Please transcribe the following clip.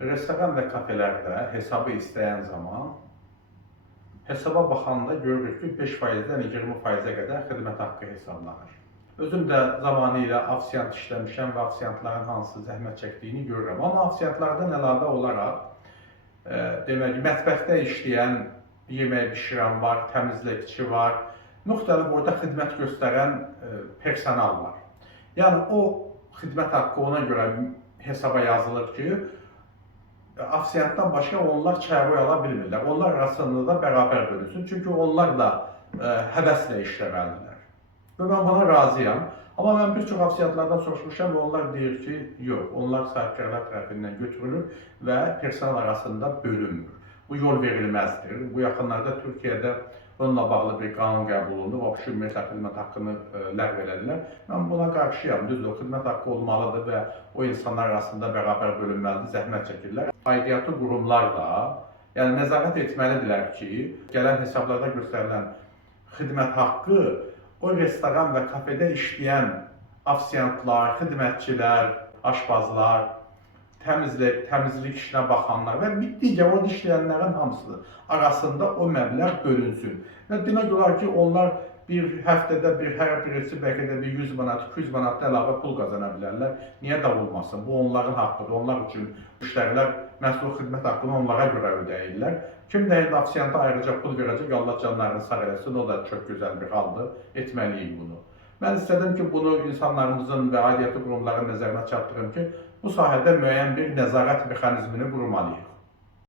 Restoran və kafelərdə hesabı istəyən zaman hesaba baxanda görürük ki, 5%-dən 20%-ə qədər xidmət haqqı hesablanır. Özüm də zamanıyla ofisiant işləmişəm və ofisiantların hansı zəhmət çəkdiyini görürəm. Amma ofisiantlardan əlavə olaraq, demək, mətbəxdə işləyən yemək bişirən var, təmizlikçi var, müxtəlif orada xidmət göstərən personal var. Yəni, o xidmət haqqı ona görə hesaba yazılır ki, ofisiantdan başqa onlar çərvoy ala bilmirlər. Onlar arasında da bərabər bölünsün. Çünki onlar da həvəslə işləməlidirlər. Və mən buna razıyam. Amma mən bir çox ofisiantlardan soruşmuşam və onlar deyir ki, yox, onlar sahibkarlar tərəfindən götürülür və personal arasında bölünmür. Bu yol verilməzdir. Bu yaxınlarda Türkiyədə onunla bağlı bir qanun qəbul olundu və ümumiyyətlə xidmət haqqını ləğv elədilər. Mən buna qarşıyam. Düzdür, xidmət haqqı olmalıdır və o insanlar arasında bərabər bölünməlidir, zəhmət çəkirlər. Aidiyyatı qurumlar da, yəni nəzarət etməlidirlər ki, gələn hesablarda göstərilən xidmət haqqı o restoran və kafedə işləyən ofisiantlar, xidmətçilər, aşpazlar, təmizlik işinə baxanlar və digər orada işləyənlərin hamısı arasında o məbləğ bölünsün. Və demək olar ki, onlar bir həftədə hər birisi bəlkə də 100 manat, 200 manat əlavə pul qazana bilərlər. Niyə də olmasın? Bu onların haqqıdır. Onlar üçün müştərilər məhsul xidmət haqqını onlara görə ödəyirlər. Kim də indi ofisianta ayrıca pul verəcək, Allah canlarını sağ eləsin, o da çox gözəl bir haldır. Etməliyik bunu. Mən istədim ki, bunu insanlarımızın və aidiyyatı qurumların nəzərinə çatdırım ki, bu sahədə müəyyən bir nəzarət mexanizmini qurmalıyıq.